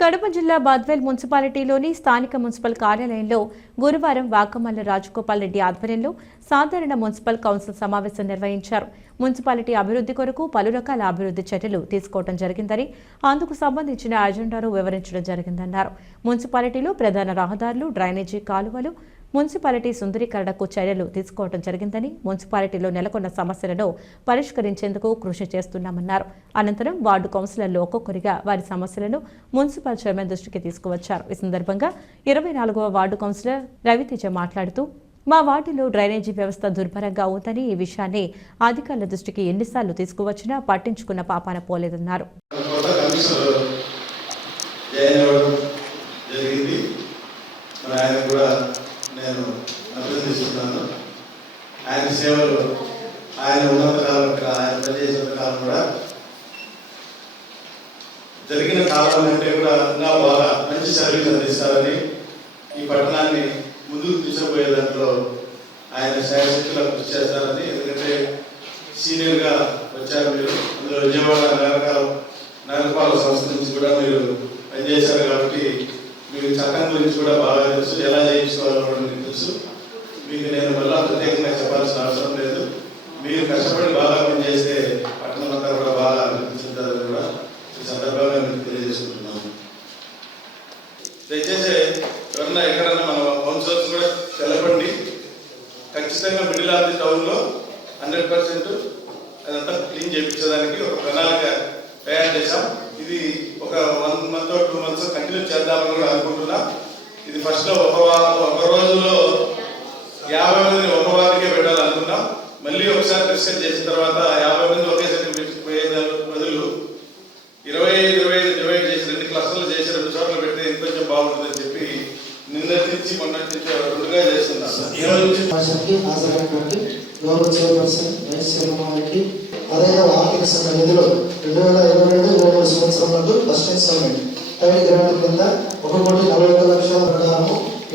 కడప జిల్లా బాద్వేల్ మున్సిపాలిటీలోని స్థానిక మున్సిపల్ కార్యాలయంలో గురువారం వాకమల్ల రాజగోపాల్ రెడ్డి ఆధ్వర్యంలో సాధారణ మున్సిపల్ కౌన్సిల్ సమావేశం నిర్వహించారు. మున్సిపాలిటీ అభివృద్ధి కొరకు పలు రకాల అభివృద్ధి చర్యలు తీసుకోవడం జరిగిందని, అందుకు సంబంధించిన అజెండాను వివరించడం జరిగిందన్నారు. మున్సిపాలిటీలో ప్రధాన రహదారులు, డ్రైనేజీ కాలువలు, మున్సిపాలిటీ సుందరీకరణకు చర్యలు తీసుకోవడం జరిగిందని, మున్సిపాలిటీలో నెలకొన్న సమస్యలను పరిష్కరించేందుకు కృషి చేస్తున్నామన్నారు. అనంతరం వార్డు కౌన్సిలర్లు ఒక్కొక్కరిగా వారి సమస్యలను మున్సిపల్ చైర్మన్ దృష్టికి తీసుకువచ్చారు. ఈ సందర్భంగా 24వ వార్డు కౌన్సిలర్ రవితేజ మాట్లాడుతూ, మా వార్డులో డ్రైనేజీ వ్యవస్థ దుర్భరంగా ఉందని, ఈ విషయాన్ని అధికారుల దృష్టికి ఎన్నిసార్లు తీసుకువచ్చినా పట్టించుకున్న పాపాన పోలేదన్నారు. నేను అభినందిస్తున్నాను. ఆయన సేవలు, ఆయన ఉన్నత కాలం, ఆయన పనిచేసిన కాలం కూడా జరిగిన కాలం కంటే కూడా ఇంకా బాగా మంచి సర్వీస్ అందిస్తారని, ఈ పట్టణాన్ని ముందుకు తీసుకుపోయే దాంట్లో ఆయన శాయశక్తులా కృషి చేస్తారని, ఎందుకంటే సీనియర్గా వచ్చారు మీరు. అందులో విజయవాడ నగరపాలక సంస్థ నుంచి కూడా మీరు పనిచేశారు కాబట్టి మీకు చట్టం గురించి కూడా బాగా తెలుసు, ఎలా చేయించుకోవాలో కూడా మీకు తెలుసు. మీకు నేను మళ్ళా ప్రత్యేకంగా చెప్పాల్సిన అవసరం లేదు. మీరు కష్టపడి బాగా పనిచేస్తే పట్టణం అంతా కూడా బాగా అభివృద్ధించుంటారని కూడా ఈ సందర్భంగా మీకు తెలియజేసుకుంటున్నాము. దయచేసి ఎవరన్నా ఎక్కడన్నా మన కౌన్సిలర్స్ కూడా తెలపండి. ఖచ్చితంగా మిడిల్ ఆఫ్ ది టౌన్లో 100% అదంతా క్లీన్ చేయించడానికి ఒక ప్రణాళిక తయారు చేశాం. ఇది ఒక 1 month or 2 months కంటిన్యూ చేద్దామని కూడా అనుకుంటున్నాం. ఇది ఫస్ట్లో ఒక రోజులో 50 మందిని ఒక వారికే పెట్టాలనుకున్నాం. మళ్ళీ ఒకసారి డిస్కస్ చేసిన తర్వాత 50 మంది ఒకేసారి పోయే బదులు 20-25 డివైడ్ చేసి 2 క్లస్టర్లు చేసి 2 చోట్ల పెడితే ఇంకొంచెం బాగుంటుందని చెప్పి నిన్నటి నుంచి మొన్నటి నుంచి 2గా చేస్తున్నాం. అదే ఆర్థిక సంఘ నిధులు 2022-23 సంవత్సరంలో ఫస్ట్ ఇన్స్టాల్మెంట్ టైం గ్రాంట్ కింద 1,40,00,000 ప్రకారం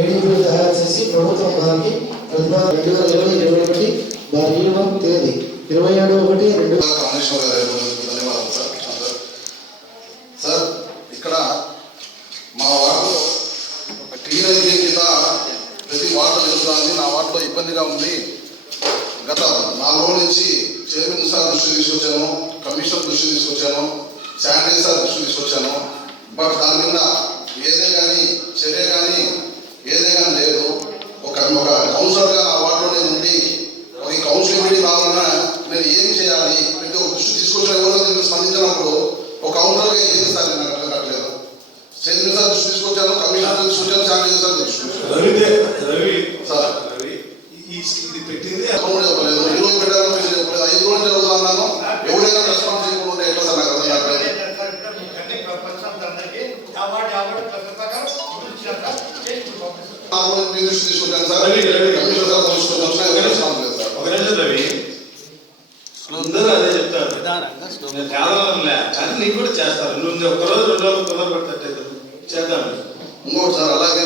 ఏడీపీ తయారు చేసి ప్రభుత్వం వారికి 2020-21 వారి తేదీ 27/1/2000. ధన్యవాదాలు సార్. ఇక్కడ మా వార్డు టీనేజ్ కింద ప్రతి వార్డు జరుగుతుంది. నా వార్డులో ఇబ్బందిగా ఉంది. గత 4 రోజుల నుంచి చైర్మన్ సార్ దృష్టి తీసుకొచ్చాను, కమిషనర్ దృష్టి తీసుకొచ్చాను, శానిటరీ సార్ దృష్టి తీసుకొచ్చాను. బట్ దాని మీద ఏదే కానీ చర్య కానీ ఏదే కానీ లేదు. ఒక కౌన్సిలర్గా నా వార్డులో నేను ఉండి ఈ కౌన్సిలింగ్ మీటింగ్ రావాలన్నా నేను ఏం చేయాలి అంటే ఒక దృష్టి తీసుకొచ్చిన ఎవరో దీనికి స్పందించినప్పుడు ఒక కౌన్సిలర్గా ఏం చేస్తారు నాకు అర్థం కావట్లేదు. చైర్మన్ సార్ దృష్టి తీసుకొచ్చాను, కమిషనర్ తీసుకొచ్చాను, శానిటరీ సార్ దృష్టి ఇది పెట్టింది చెప్పలేదు. ఈ రోజు పెట్టారో మీరు చెప్పలేదు. 5 రోజులు జరుగుతున్నాను. ఎవరైనా రెస్పాన్స్ చేయకుండా ఎట్లా సార్ నాకు అర్థం కావట్లేదు. మీ దృష్టి తీసుకొచ్చాను సార్, కమిషనర్ సార్ తీసుకొచ్చాను సార్. ఒక నిమిషం రవి, అందరూ అదే చెప్తారు కానీ నీకు కూడా చేస్తారు. నువ్వు ఒక్కరోజు 2 రోజులు తొందరపడతాడు చేద్దాం. ఇంకోటి సార్, అలాగే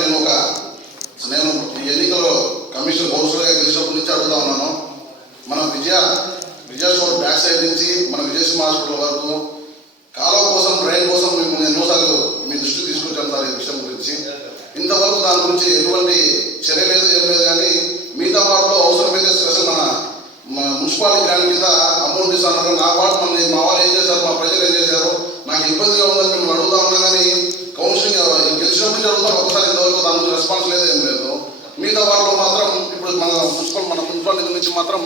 నేను ఈ ఎన్నికల్లో కమిషన్ కౌన్సిలర్గా గెలిచినప్పటి నుంచి అడుగుతా ఉన్నాను. మన విజయ స్టోర్ బ్యాక్ సైడ్ నుంచి మన విజయసింహ హాస్పిటల్ వరకు కాలువ కోసం, డ్రైన్ కోసం మేము ఎన్నోసార్లు మీ దృష్టికి తీసుకొచ్చాం సార్ ఈ విషయం గురించి. ఇంతవరకు దాని గురించి ఎటువంటి చర్య లేదు, ఏం లేదు. కానీ మిగతా వాటిలో అవసరమైతే స్పెషల్ మన మున్సిపాలిటీ గ్రాంట్ కింద అమౌంట్ ఇస్తున్నారు. నా వార్డు మా వాళ్ళు ఏం చేశారు, మా ప్రజలు ఏం చేశారు, నాకు ఇబ్బందిగా ఉందని మేము అడుగుతా ఉన్నాం. కానీ కౌన్సిలింగ్ గెలిచినప్పటి నుంచి అడుగుతాం. ఒకసారి ఇంతవరకు దాని గురించి రెస్పాన్స్ లేదు, ఏం లేదు. మిగతా వాటిలో మాత్రం ఇప్పుడు మన మున్సిపాలిటీ నుంచి మాత్రం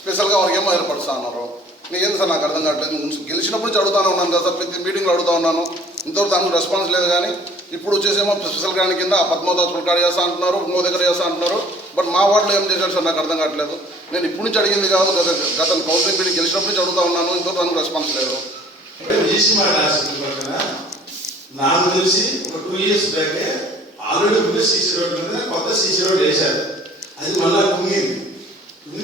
స్పెషల్గా వారికి ఏమో ఏర్పడుతూ ఉన్నారు. నేను సార్ నాకు అర్థం కావట్లేదు. గెలిచినప్పుడు నుంచి అడుగుతానే ఉన్నాను కదా సార్, ప్రతి మీటింగ్లో అడుగుతా ఉన్నాను. ఇంతవరకు దానికి రెస్పాన్స్ లేదు. కానీ ఇప్పుడు వచ్చేసేమో స్పెషల్ గ్రాంట్ కింద పద్మావతి కాడ చేస్తా అంటున్నారు, ఇంకో దగ్గర చేస్తా అంటున్నారు. బట్ మా వార్డులో ఏం చేశారు సార్ నాకు అర్థం కావట్లేదు. నేను ఇప్పుడు నుంచి అడిగింది కాదు, గత కౌన్సిలింగ్ మీటింగ్ గెలిచినప్పటి నుంచి అడుగుతా ఉన్నాను. ఇంతవరకు దానికి రెస్పాన్స్ లేదు. నాకు తెలిసి ఒక 2 years బ్యాకే ఆల్రెడీ ముందు సీసీ రోడ్డు మీద కొత్త సీసీ రోడ్డు వేశారు. అది మళ్ళా కుంగి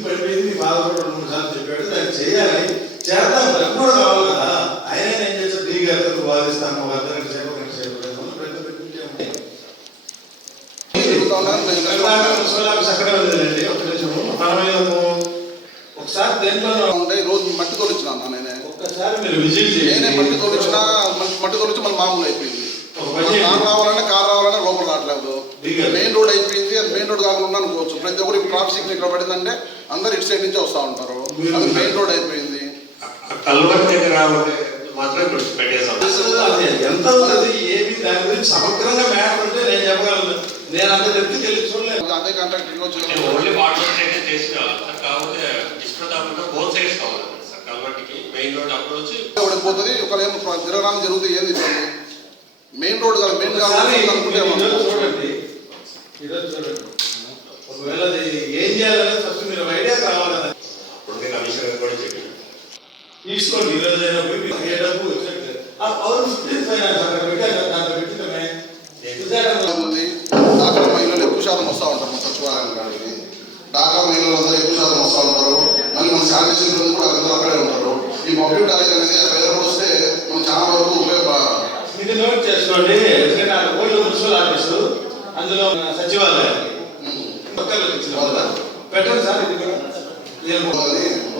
పడిపోయింది. మీ బాధ కూడా 2-3 సార్లు చెప్పాడు. దాన్ని చేయాలి, చేద్దాం. నాకు కూడా కావాలి కదా. ఆయన ఏం చేస్తారు, డీ గారితో వాదిస్తాను, 1 సేపు అక్కడే ఉందండి. ఒక నిమిషము, ఒకసారి దేంట్లో ఉంటే రోజు మట్టి తోలిచ్చినా నేనే. ఒక్కసారి మీరు విజిట్ చేయండి. నేనే మట్టి తోలిచ్చి మన మామూలు అయిపోయింది. బైక్ రావాలన్నా కార్ రావాలన్నా లోపల రావట్లేదు. మెయిన్ రోడ్ అయిపోయింది, అది మెయిన్ రోడ్ కాకుండా అనుకోవచ్చు. ప్రతి ఒక్కరు ట్రాఫిక్ సిగ్నల్ ఇక్కడ పడిందంటే అందరు ఇటు సైడ్ నుంచి వస్తూ ఉంటారు. అది మెయిన్ రోడ్ అయిపోయింది. కల్వర్ దగ్గర మాత్రం పెట్టేసాం. ఎంత ఉన్నది ఏమి దాని గురించి సమగ్రంగా మ్యాటర్ ఉంటే నేను చెప్పగలను. నేను అంత చెప్తే తెలిసి చూడలేదు. అదే కాంట్రాక్ట్ ఓన్లీ వాటర్ అయితే చేసి కాకపోతే ఇష్టపడకుండా బోత్ సైడ్స్ కావాలి సార్. కల్వర్కి మెయిన్ రోడ్ అప్రోచ్ పోతుంది. ఒకరేమో తిరగడానికి జరుగుతుంది. ఏంది మెయిన్ రోడ్ కాదు, మెయిన్ చూడండి ఈరోజు చూడండి. ఒకవేళ ఏం చేయాలని ఫస్ట్ మీరు ఐడియా కావాలి కదా. అప్పుడు కమిషనర్ కూడా చెప్పి తీసుకోండి. ఈరోజు అయినా పోయి ఏ డబ్బు అవును ఫైనాన్స్ అక్కడ పెట్టాను. దాంట్లో పెట్టినమే ఉంది. డాక్రా మహిళలు ఎక్కువ శాతం వస్తూ ఉంటారు మన సచివాలయం కాడికి. డాక్రా మహిళలు అందరూ ఎక్కువ శాతం వస్తూ ఉంటారు. మళ్ళీ మన శానిటేషన్ కూడా అందరూ అక్కడే ఉంటారు. ఈ మొబైల్ టాలెంట్ అనేది పేరు వస్తే మనం చాలా వరకు ఇది నోట్ చేసుకోండి. ఎందుకంటే ఆ ఓల్డ్ మున్సిపల్ ఆఫీసు అందులో సచివాలయానికి పెట్టండి సార్. ఇది కూడా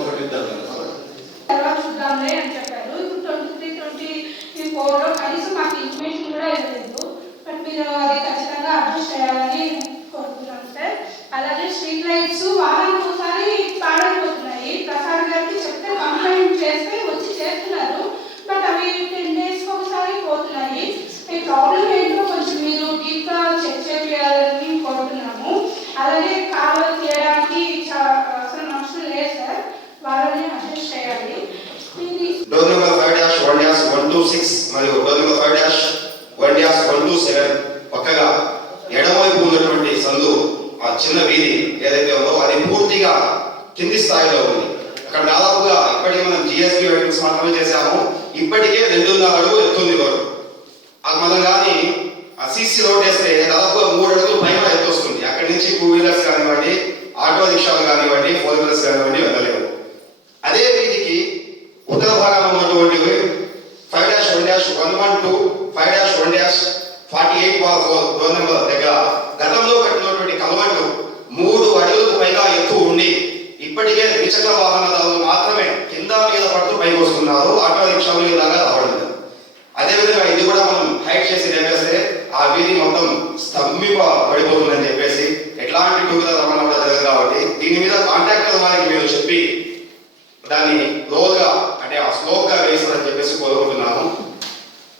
ఒకటి చూద్దాంలే అని చెప్పారు. ఇప్పుడు 23-24 కనీసం మాకు ఇన్ఫర్మేషన్ కూడా ఇవ్వలేదు. బట్ మీరు అది ఖచ్చితంగా అడ్జస్ట్ చేయాలని కోరుతున్నాం సార్. అలాగే స్ట్రీట్ లైట్స్ వారానికి ఒకసారి పాడైపోతున్నాయి. ప్రసాద్ గారికి చెప్తే కంప్లైంట్ చేస్తే వచ్చి చేస్తున్నారు. బట్ అవి 10 డేస్కి ఒకసారి పోతున్నాయి. ఈ ప్రాబ్లం ఏంటో కొంచెం మీరు డీప్గా చెక్ చేయాలని కోరుతున్నాము. అలాగే కాలువ తీయడానికి అసలు మనుషులు లేదు సార్. వాళ్ళని అడ్జస్ట్ చేయాలి. డోర్ నెంబర్ 5-1-126 మరియు డోర్ నెంబర్ 5-1-127 పక్కగా ఎడమవైపు ఉన్నటువంటి సందు, ఆ చిన్న వీధి ఏదైతే ఉందో అది పూర్తిగా కింది స్థాయిలో ఉంది. అక్కడ దాదాపుగా ఇప్పటికీ మనం జిఎస్బి వెహికల్స్ మాత్రమే చేశాము. ఇప్పటికే 2.5 అడుగులు ఎత్తుంది రోడ్డు. అది మనం కానీ ఆ సిసి రోడ్ వేస్తే దాదాపుగా 3 అడుగులు పైన ఎత్తు వస్తుంది. అక్కడి నుంచి 2 వీలర్స్ కానివ్వండి, ఆటో రిక్షాలు కానివ్వండి, 4 వీలర్స్ కానివ్వండి వెళ్ళలేవు. అదే వీధికి ఉత్తర భాగంలో ఉన్నటువంటి 5-1-112 5-1-48/4 డోర్ నెంబర్ దగ్గర గతంలో కట్టినటువంటి కల్వర్టు 3 అడుగులకు పైగా ఎత్తు ఉండి ఇప్పటికే ద్విచక్ర వాహనదారులు మాత్రమే కింద మీద పడుతూ పైకి వస్తున్నారు. ఆటో రిక్షాలు ఇలాగా రావడం లేదు. అదేవిధంగా ఇది కూడా మనం హైట్ చేసి లేపేస్తే ఆ వీధి మొత్తం స్తంభింప పడిపోతుందని చెప్పేసి ఎట్లాంటి టూ వీలర్ రవాణా కూడా జరగదు. కాబట్టి దీని మీద కాంట్రాక్టర్ వారికి మీరు చెప్పి దాన్ని లోగా అంటే ఆ స్లోగా వేస్తారని చెప్పేసి కోరుకుంటున్నాను.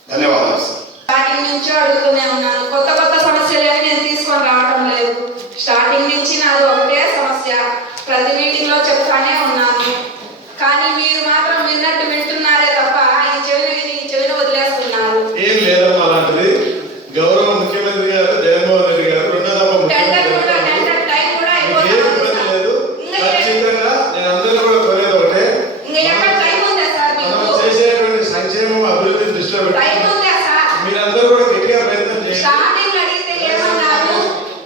ధన్యవాదాలు సార్. స్టార్టింగ్ నుంచి అడుగుతూనే ఉన్నాను. కొత్త సమస్యలేవి నేను తీసుకొని రావడం లేదు. స్టార్టింగ్ నుంచి నాది ఒకటే సమస్య. ప్రతి మీటింగ్ లో చెప్తానే ఉన్నాను. కానీ మీరు మాత్రం విన్నట్టు వింటున్నారే తప్ప ఈ చెవిని వదిలేస్తున్నారు. ఏం లేదమ్మా అలాంటిది. గౌరవ ముఖ్యమంత్రి గారు జగన్మోహన్ రెడ్డి గారు టెండర్ టైం కూడా లేదు. ఖచ్చితంగా నేను అందరూ కూడా కోరేది ఒకటే, చేసేటువంటి సంక్షేమం అభివృద్ధిని దృష్టిలో పెట్టి మీరందరూ కూడా గట్టిగా ప్రయత్నం చేయండి. స్టార్టింగ్ అడిగితే ఏమన్నారు?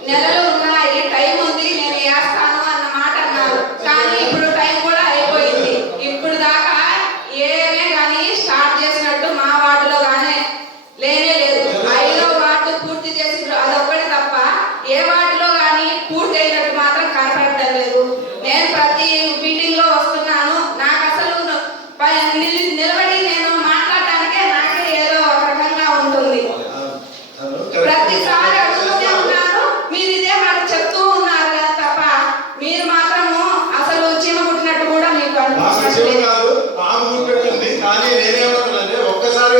నెలలు ఉన్నాయి, టైం ఉంది, నేను వేస్తాను అన్న మాట అన్నారు. కానీ ఇప్పుడు టైం కూడా అయిపోయింది. ఇప్పుడు దాకా ఏమే కానీ స్టార్ట్ చేసినట్టు మా వార్డులో కానీ లేనే లేదు. 5వ వార్డు పూర్తి చేసి అదొక్కటి తప్ప ఏ వార్డులో కానీ పూర్తి అయినట్టు మాత్రం కనపడటం లేదు. నేను ప్రతి మీటింగ్ లో వస్తున్నాను. నాకు అసలు నిలబడి నేను మాట్లాడటానికే నాకే ఏదో ఒక రకంగా ఉంటుంది. ప్రతిసారి అడుగుతూనే ఉన్నారు. మీరు ఇదే మాట చెప్తూ ఉన్నారు కదా తప్ప మీరు మాత్రము అసలు చీమ పుట్టినట్టు కూడా మీకు అనిపించట్లేదు. కానీ నేనేమంటున్నానంటే ఒక్కసారి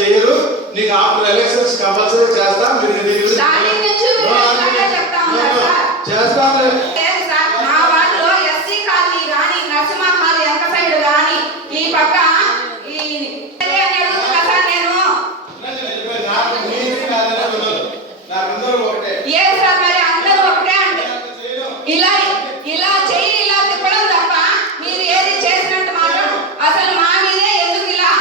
చేయరు. నీకు ఆఫ్టర్ ఎలక్షన్స్ కంపల్సరీ చేస్తా. మీరు స్టార్టింగ్ నుంచి చెప్తా ఉన్నారు సార్. చేస్తాను. లేదు సార్, మా వార్డులో ఎస్సీ కాలనీ కానీ నరసింహాల్ వెనక సైడ్ కానీ ఈ పక్క ఏం సార్ మరి అందరూ ఒకటే అంటే ఇలా చెయ్యి ఇలా తిప్పడం తప్ప మీరు ఏది చేసినట్టు మాత్రం అసలు మా మీదే ఎందుకు ఇలా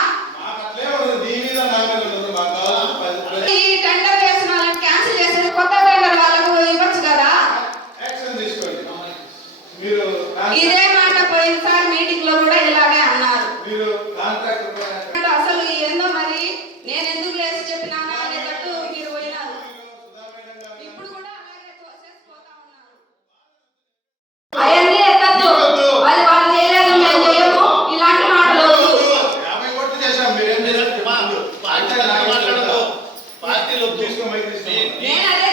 ఈ టెండర్ వేసిన వాళ్ళని క్యాన్సిల్ చేసి కొత్త టెండర్ వాళ్ళకు ఇవ్వచ్చు కదా. ఇదే మాట పోయినసారి మీటింగ్ లో కూడా ఇలాగే అన్నారు. అసలు ఏందో మరి నేను ఎందుకు లేసి చెప్పినానా అనేటట్టు మీరు పోయినారు. ఇప్పుడు కూడా అలాగే తీసుకో మైక్ తీసుకో. నేను అదే